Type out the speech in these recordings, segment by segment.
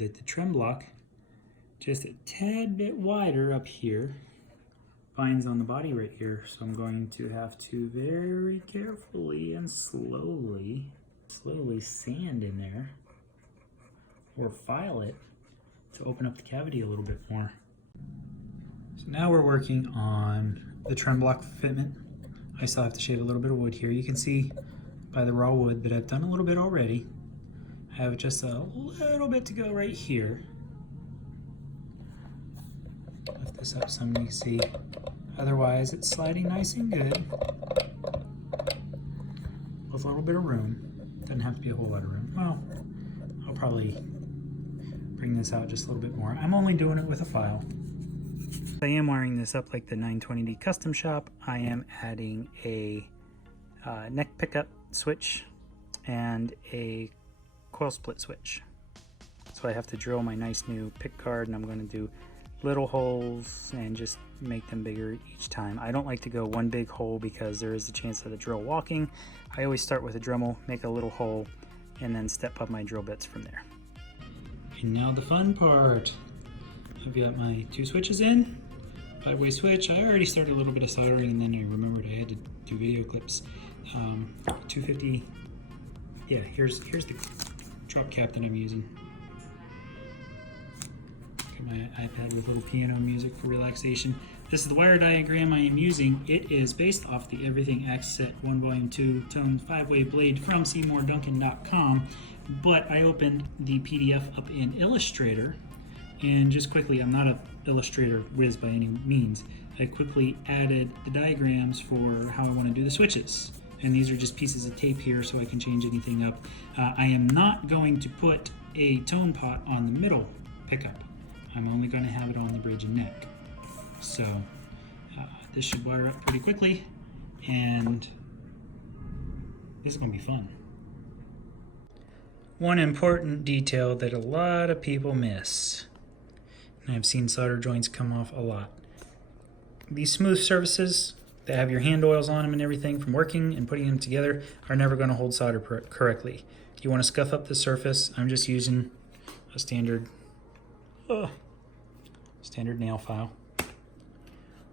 that the trem block just a tad bit wider up here binds on the body right here, so I'm going to have to very carefully and slowly sand in there or file it to open up the cavity a little bit more. So now we're working on the trem block fitment. I still have to shave a little bit of wood here. You can see by the raw wood that I've done a little bit already. I have just a little bit to go right here. Lift this up some, you can see. Otherwise, it's sliding nice and good. With a little bit of room. Doesn't have to be a whole lot of room. Well, I'll probably bring this out just a little bit more. I'm only doing it with a file. I am wiring this up like the 920D Custom Shop. I am adding a neck pickup switch and a coil split switch. So I have to drill my nice new pick guard, and I'm going to do little holes and just make them bigger each time. I don't like to go one big hole because there is a chance of the drill walking. I always start with a Dremel, make a little hole, and then step up my drill bits from there. And now the fun part. I've got my two switches in, 5-way switch. I already started a little bit of soldering, and then I remembered I had to do video clips. 250, yeah, here's the drop cap that I'm using. Got my iPad with little piano music for relaxation. This is the wire diagram I am using. It is based off the Everything Axe Set 1 Volume 2 Tone 5-way blade from SeymourDuncan.com, but I opened the PDF up in Illustrator, and just quickly, I'm not an Illustrator whiz by any means, I quickly added the diagrams for how I want to do the switches. And these are just pieces of tape here so I can change anything up. I am not going to put a tone pot on the middle pickup. I'm only going to have it on the bridge and neck. So this should wire up pretty quickly, and this is going to be fun. One important detail that a lot of people miss, and I've seen solder joints come off a lot. These smooth surfaces that have your hand oils on them and everything from working and putting them together are never going to hold solder correctly. You want to scuff up the surface. I'm just using a standard nail file.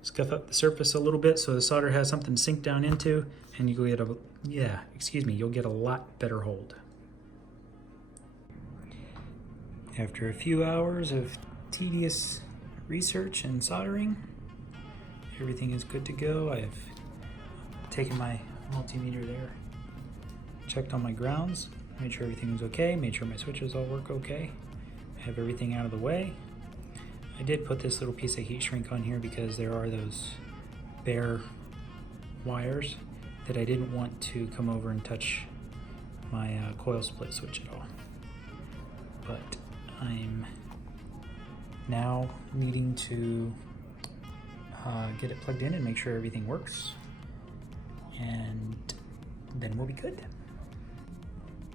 Scuff up the surface a little bit so the solder has something to sink down into, and you'll get a lot better hold. After a few hours of tedious research and soldering, everything is good to go. I've taken my multimeter there, checked on my grounds, made sure everything was okay, made sure my switches all work okay. I have everything out of the way. I did put this little piece of heat shrink on here because there are those bare wires that I didn't want to come over and touch my coil split switch at all. But I'm now needing to get it plugged in and make sure everything works, and then we'll be good.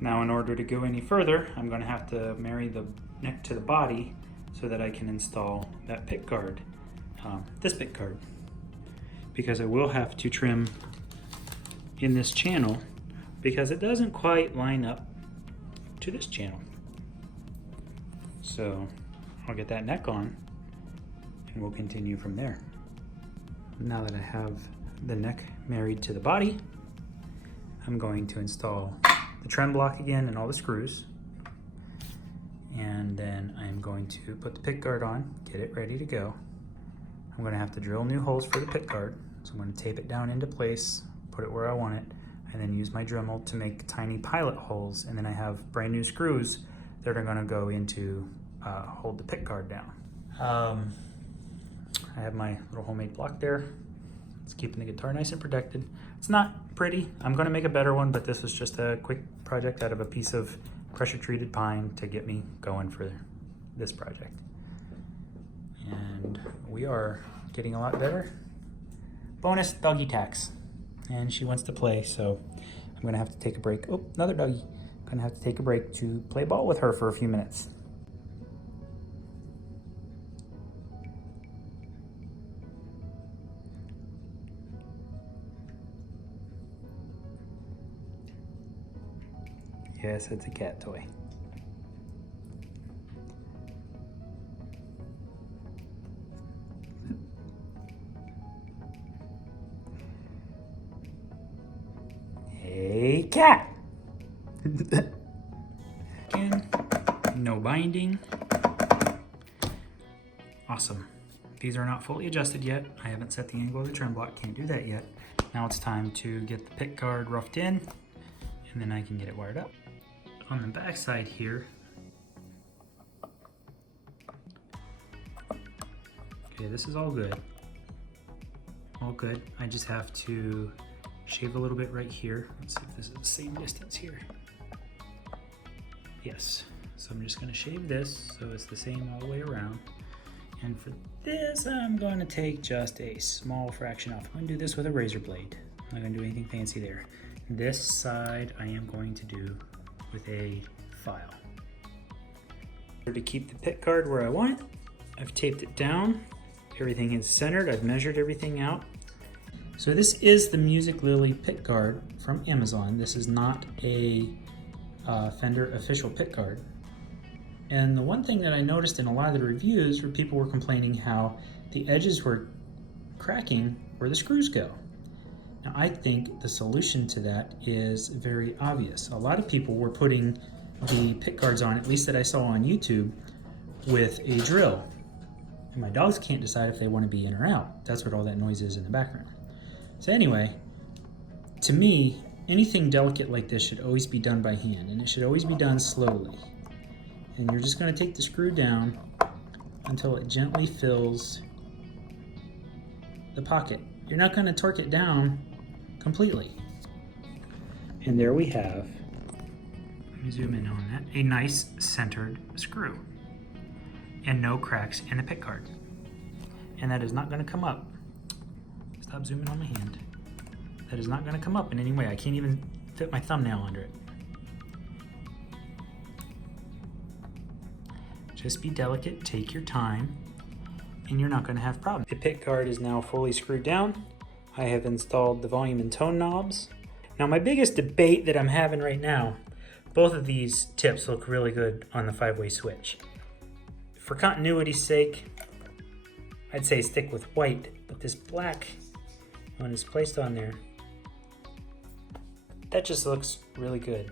Now, in order to go any further, I'm going to have to marry the neck to the body so that I can install that pick guard, this pick guard, because I will have to trim in this channel because it doesn't quite line up to this channel. So I'll get that neck on and we'll continue from there. Now that I have the neck married to the body, I'm going to install the trem block again and all the screws. And then I'm going to put the pick guard on, get it ready to go. I'm going to have to drill new holes for the pick guard. So I'm going to tape it down into place, put it where I want it, and then use my Dremel to make tiny pilot holes. And then I have brand new screws that are going to go into hold the pick guard down. I have my little homemade block there. It's keeping the guitar nice and protected. It's not pretty. I'm going to make a better one, but this was just a quick project out of a piece of pressure treated pine to get me going for this project. And we are getting a lot better. Bonus doggy tax. And she wants to play, so I'm going to have to take a break. Oh, another doggy. I'm going to have to take a break to play ball with her for a few minutes. Yes, it's a cat toy. Hey, cat! Again, no binding. Awesome. These are not fully adjusted yet. I haven't set the angle of the trim block, can't do that yet. Now it's time to get the pick guard roughed in, and then I can get it wired up. On the back side here, okay, this is all good. All good. I just have to shave a little bit right here. Let's see if this is the same distance here. Yes. So I'm just gonna shave this so it's the same all the way around. And for this, I'm going to take just a small fraction off. I'm going to do this with a razor blade. I'm not going to do anything fancy there. This side I am going to do with a file. To keep the pick guard where I want it, I've taped it down. Everything is centered. I've measured everything out. So this is the Music Lily pick guard from Amazon. This is not a Fender official pick guard. And the one thing that I noticed in a lot of the reviews were people were complaining how the edges were cracking where the screws go. Now I think the solution to that is very obvious. A lot of people were putting the pick guards on, at least that I saw on YouTube, with a drill. And my dogs can't decide if they want to be in or out. That's what all that noise is in the background. So anyway, to me, anything delicate like this should always be done by hand, and it should always be done slowly. And you're just going to take the screw down until it gently fills the pocket. You're not going to torque it down completely. And there we have, let me zoom in on that, a nice centered screw. And no cracks in the pick guard. And that is not going to come up. Stop zooming on my hand. That is not going to come up in any way. I can't even fit my thumbnail under it. Just be delicate, take your time, and you're not going to have problems. The pick guard is now fully screwed down. I have installed the volume and tone knobs. Now my biggest debate that I'm having right now, both of these tips look really good on the 5-way switch. For continuity's sake, I'd say stick with white, but this black, when it's placed on there, that just looks really good.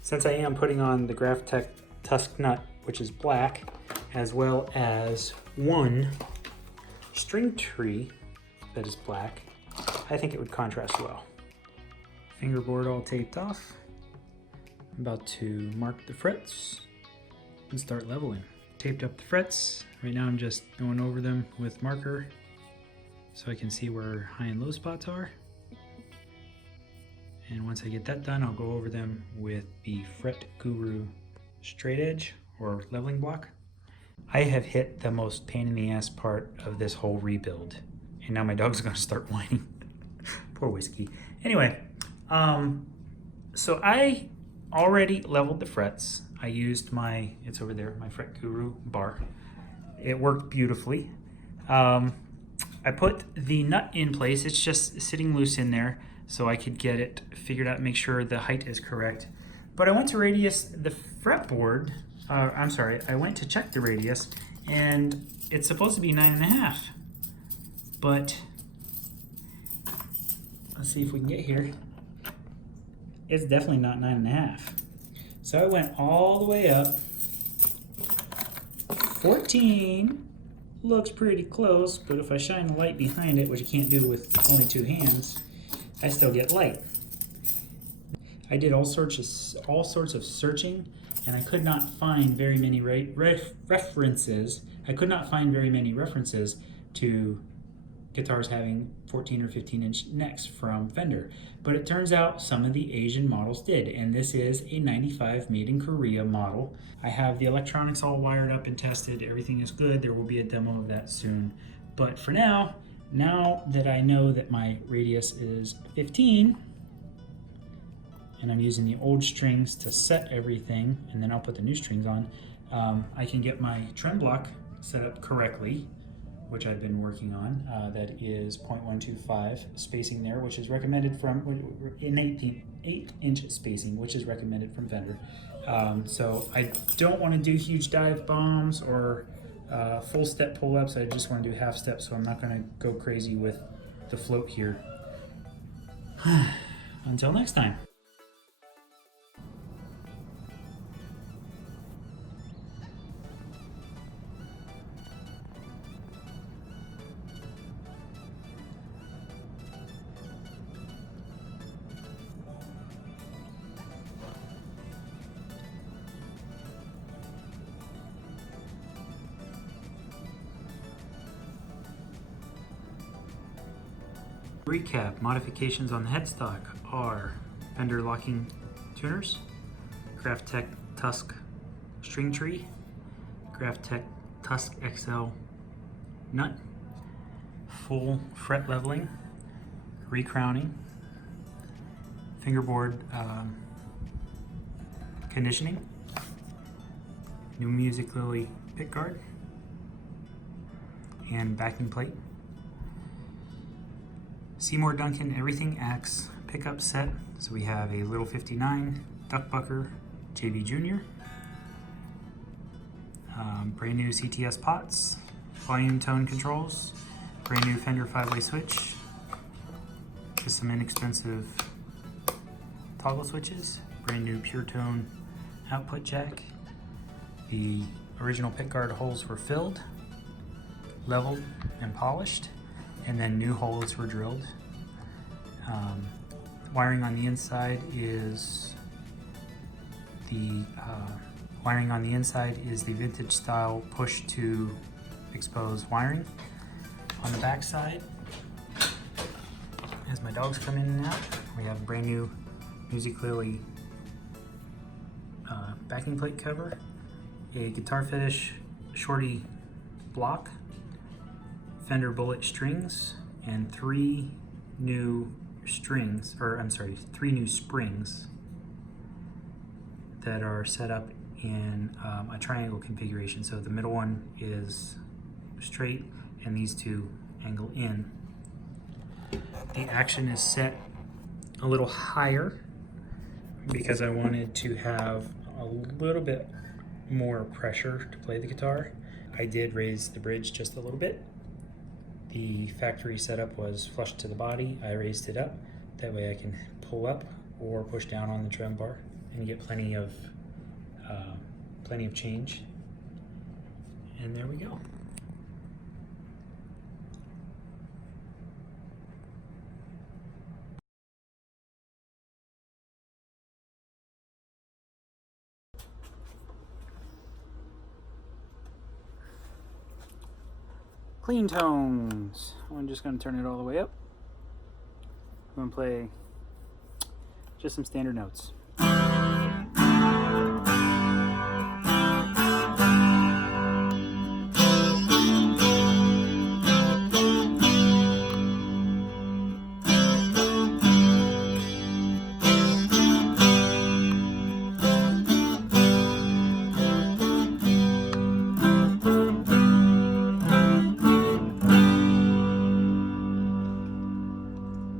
Since I am putting on the Graphtec Tusk Nut, which is black, as well as one string tree that is black, I think it would contrast well. Fingerboard all taped off. I'm about to mark the frets and start leveling. Taped up the frets. Right now I'm just going over them with marker so I can see where high and low spots are. And once I get that done, I'll go over them with the Fret Guru straight edge or leveling block. I have hit the most pain in the ass part of this whole rebuild. And now my dog's gonna start whining. Poor Whiskey. Anyway, so I already leveled the frets. I used my, it's over there, my Fret Guru bar. It worked beautifully. I put the nut in place. It's just sitting loose in there so I could get it figured out and make sure the height is correct. But I went to radius the fretboard. I went to check the radius, and it's supposed to be 9.5. But let's see if we can get here. It's definitely not 9.5. So I went all the way up. 14 looks pretty close, but if I shine the light behind it, which you can't do with only 2 hands, I still get light. I did all sorts of searching, and I could not find very many references. I could not find very many references to guitars having 14 or 15 inch necks from Fender. But it turns out some of the Asian models did, and this is a 95 made in Korea model. I have the electronics all wired up and tested. Everything is good. There will be a demo of that soon. But for now that I know that my radius is 15, and I'm using the old strings to set everything, and then I'll put the new strings on, I can get my trem block set up correctly, which I've been working on. That is 0.125 spacing there, which is recommended from, in 8-inch spacing, which is recommended from Fender. So I don't want to do huge dive bombs or full step pull-ups. I just want to do half steps, so I'm not going to go crazy with the float here. Until next time. Recap, modifications on the headstock are Fender locking tuners, Graphtec Tusk string tree, Graphtec Tusk XL nut, full fret leveling, recrowning, fingerboard conditioning, new Music Lily pickguard, and backing plate. Seymour Duncan Everything Axe pickup set. So we have a Little 59, Duckbucker, JB Jr., brand new CTS pots, volume tone controls, brand new Fender 5-way switch, just some inexpensive toggle switches, brand new Pure Tone output jack. The original pickguard holes were filled, leveled, and polished, and then new holes were drilled. Wiring on the inside is the vintage style push to expose wiring. On the back side, as my dogs come in and out, we have a brand new Music Lily backing plate cover, a Guitar Fetish Shorty block, Fender Bullet strings, and three new springs that are set up in a triangle configuration. So the middle one is straight and these two angle in. The action is set a little higher because I wanted to have a little bit more pressure to play the guitar. I did raise the bridge just a little bit. The factory setup was flush to the body. I raised it up. That way I can pull up or push down on the trem bar and get plenty of change. And there we go. Clean tones. I'm just going to turn it all the way up. I'm going to play just some standard notes.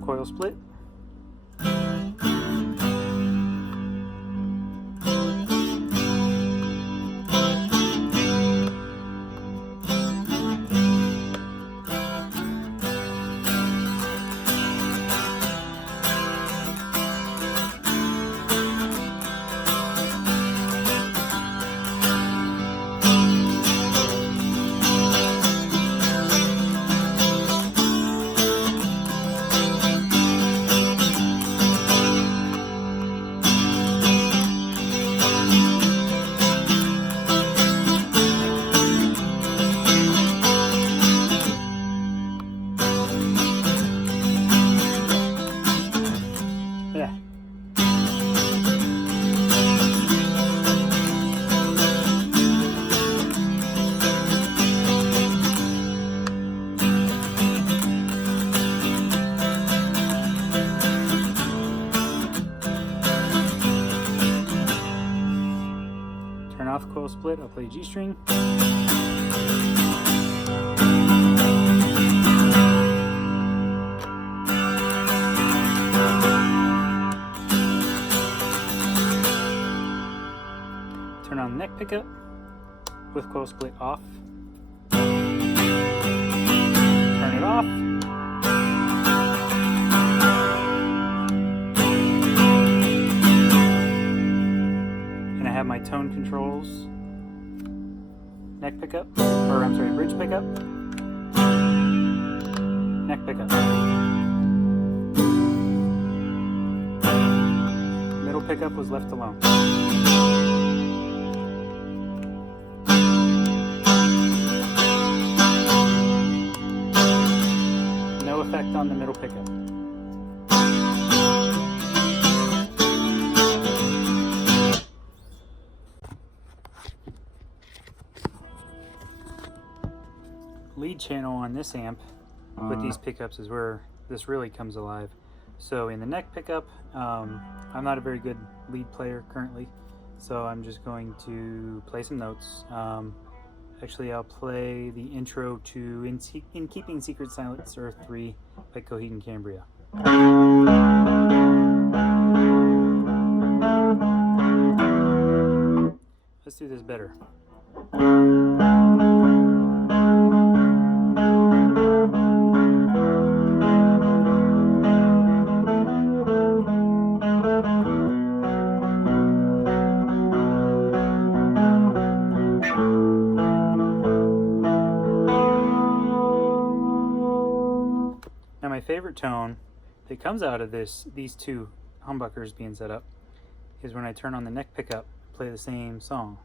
Coil split. Turn off coil split, I'll play G string. Turn on neck pickup with coil split off. Turn it off. And I have my tone controls. Neck pickup, or I'm sorry, bridge pickup. Neck pickup. Middle pickup was left alone. No effect on the middle pickup. lead channel on this amp with these pickups is where this really comes alive. So in the neck pickup, I'm not a very good lead player currently, so I'm just going to play some notes. Actually, I'll play the intro to In Keeping Secret Silencer 3 by Coheed and Cambria. Let's do this better. Now my favorite tone that comes out of these two humbuckers being set up is when I turn on the neck pickup, play the same song.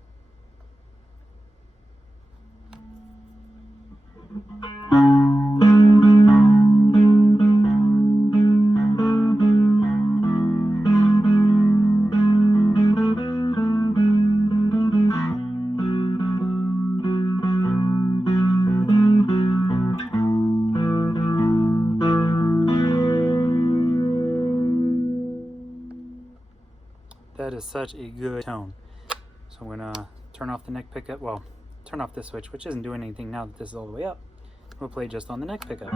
That is such a good tone. So I'm gonna turn off the neck pickup. Well, turn off this switch, which isn't doing anything now that this is all the way up. We'll play just on the neck pickup.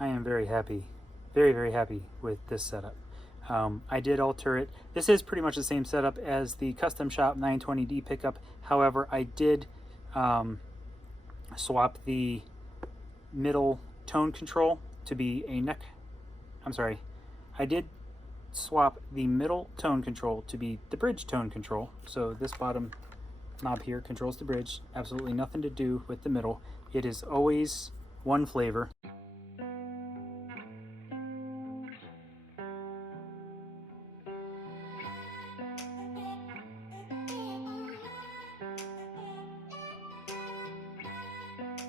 I am very happy, very happy with this setup. I did alter it. This is pretty much the same setup as the Custom Shop 920D pickup. However, I did swap the middle tone control to be a neck. I'm sorry. I did swap the middle tone control to be the bridge tone control. So this bottom knob here controls the bridge. Absolutely nothing to do with the middle. It is always one flavor.